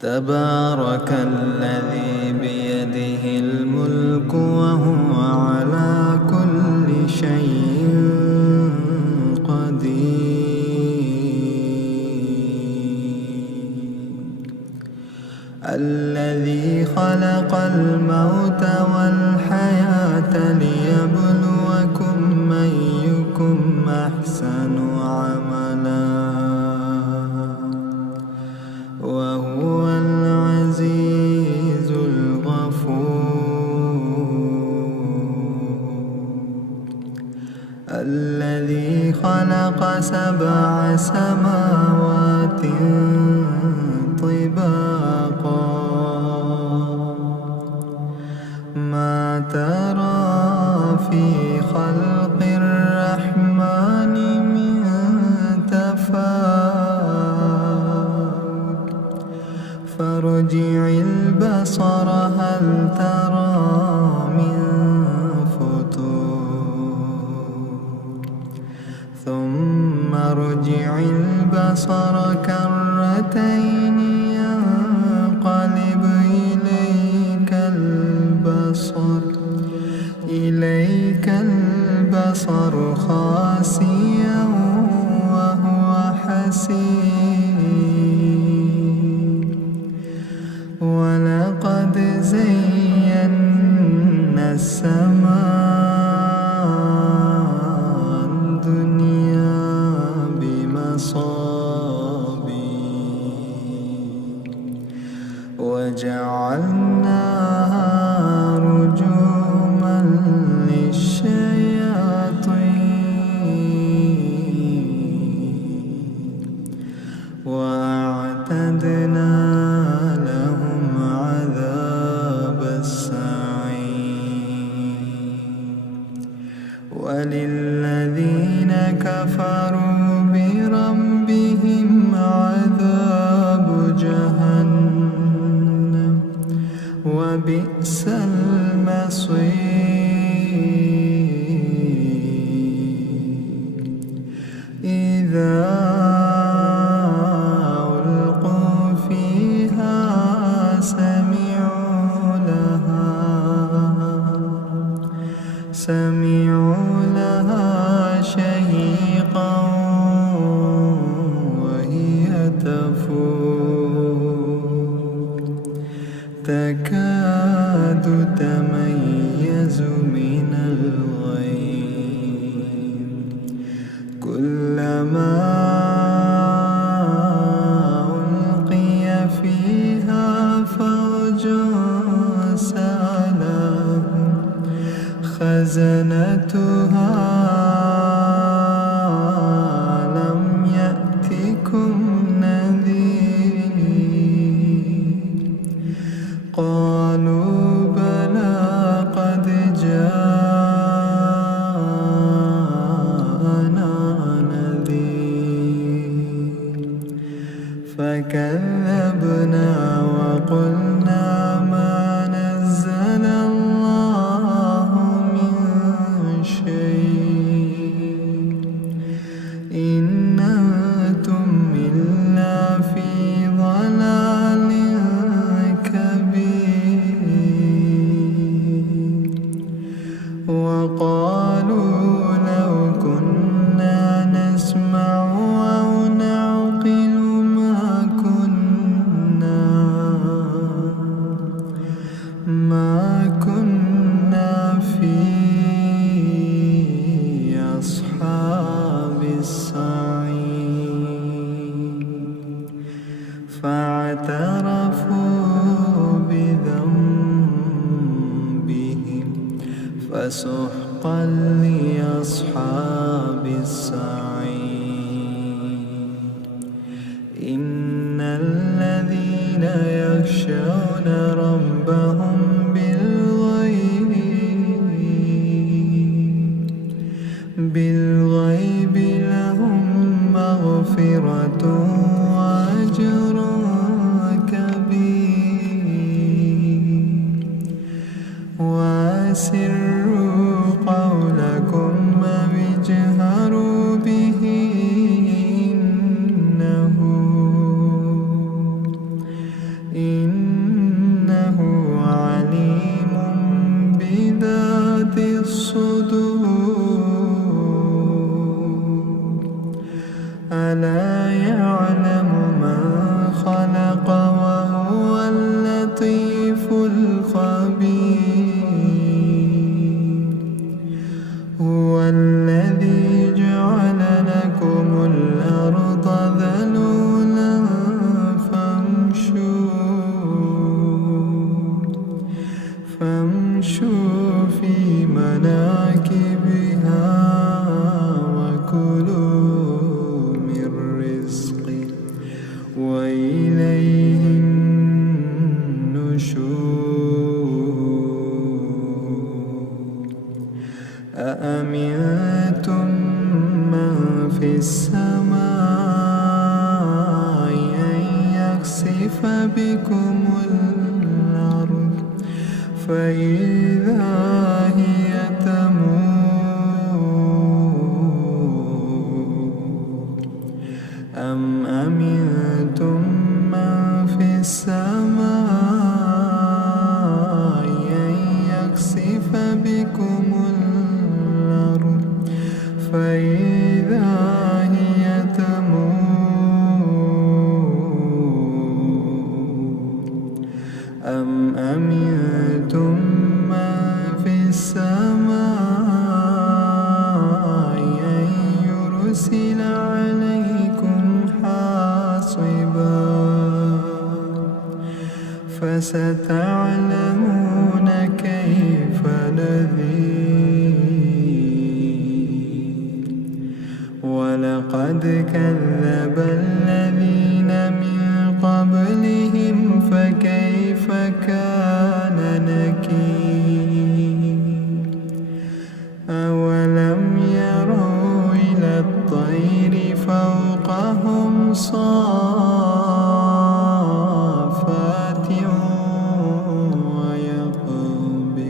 تبارك الذي بيده الملك وهو على كل شيء قدير. الذي خلق الموت والحياة ليبلوكم أيكم أحسن عملا وهو العزيز الغفور. الذي خلق 7 سماوات طباقا ما ترى في خلق الرحمن من تفاوت فارجع البصر هل ترى من فطور ثم ارجع البصر كرتين ينقلب إليك البصر خاسئا وهو حسير. ولقد زينا السماء الدنيا بمصابيح وجعلناها رجوما للشياطين وأعتدنا لهم عذاب السعير. وللذين كفروا بربهم عذاب جهنم وبئس المصير. إذا ألقوا فيها سمعوا لها شهيقا وهي تفور تكاد تميز من الغيظ كلما ألقي فيها فوج سألهم خزنتها ألم يأتكم نذير قالوا بلى قد جاءنا نذير فكذبنا وقلنا ما نزل الله من شيء إن أنتم إلا في ضلال كبير. وقالوا لو كنا نسمع أو نعقل ما كنا في أصحاب السعير. فاعترفوا بذنبهم فسحقا لأصحاب السعير. إن الذين يخشون ربهم بالغيب لهم مغفرة وأجر كبير. وأسروا قولكم أو اجهروا به إنه إليه النشور أأمنتم من في السماء أن يخسف بكم الأرض فإذا هي تمور أم أمنتم من في السماء أن يخسف بكم الأرض فإذا هي تمور أم أمنتم من في السماء أن يرسل عليكم حاصبا فستعلمون كيف نذير ولقد كذب الذين من قبلهم فكيف كان نكير أولم يروا إلى الطير فوقهم صافات ويقبض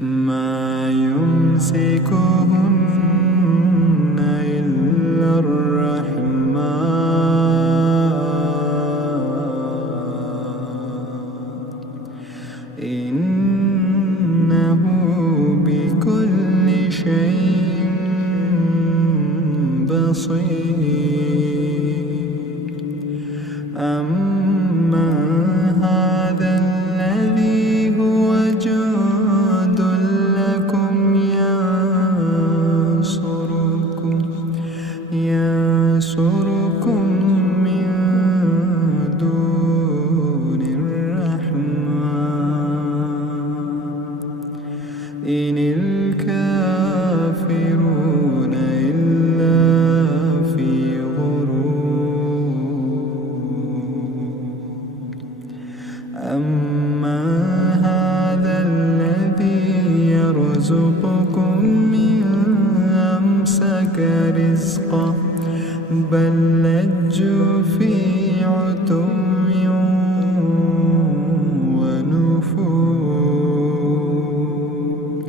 ما يمسكهن إلا الرحمن إنه بكل شيء بصير أما هذا الذي هو جند لكم ينصركم من دون الرحمن إن الكافرون إلا في غرور أما هذا الذي يرزقكم من أمسك رزقه بل لجوا في عتو ونفور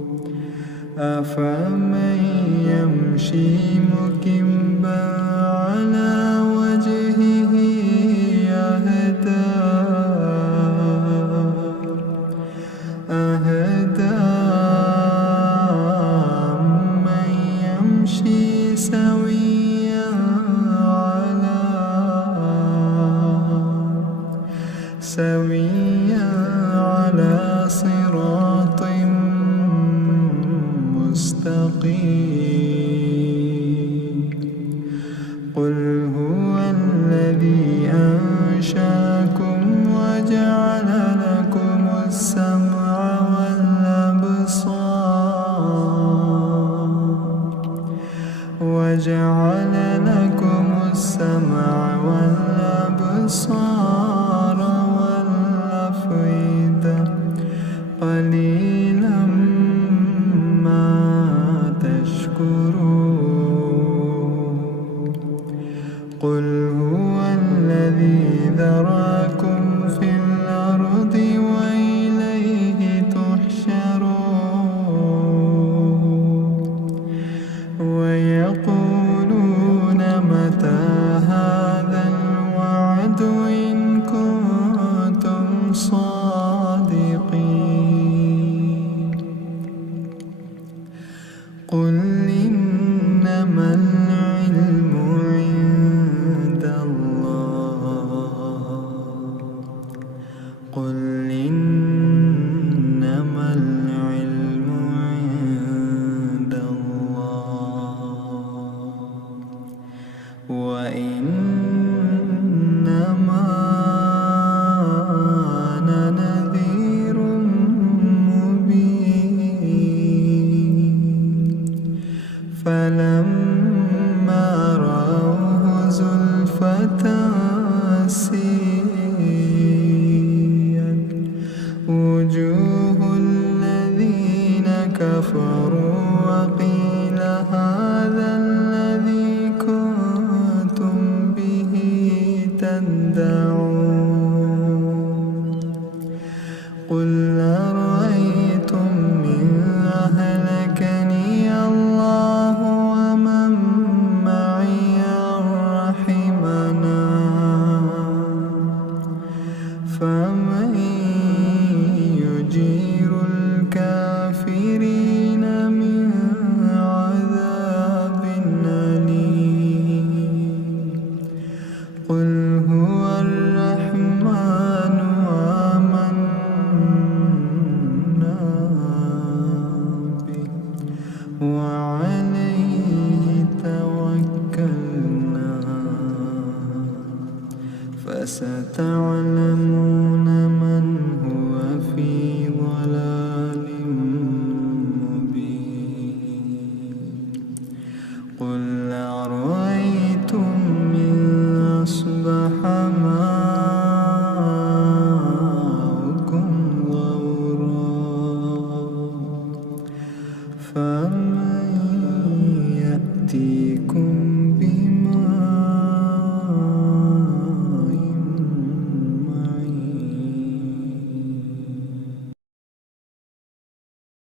أفمن يمشي مكبا على وجهه أهدى أمن يمشي سويا على صراط مستقيم قل هو الذي أنشأكم وجعل لكم السمع والأبصار والأفئدة قليلا ما تشكرون قل هو الذي ذراكم في الأرض وإليه تحشرون ويقولون متى هذا الوعد إن كنتم صادقين قل إنما العلم عند الله قل إنما العلم عند الله وإنما أنا نذير مبين فلما رأوه زلفة فستعلمون من هو في ضلال مبين قل أرأيتم إن أصبح ماؤكم غورا فمن يأتيكم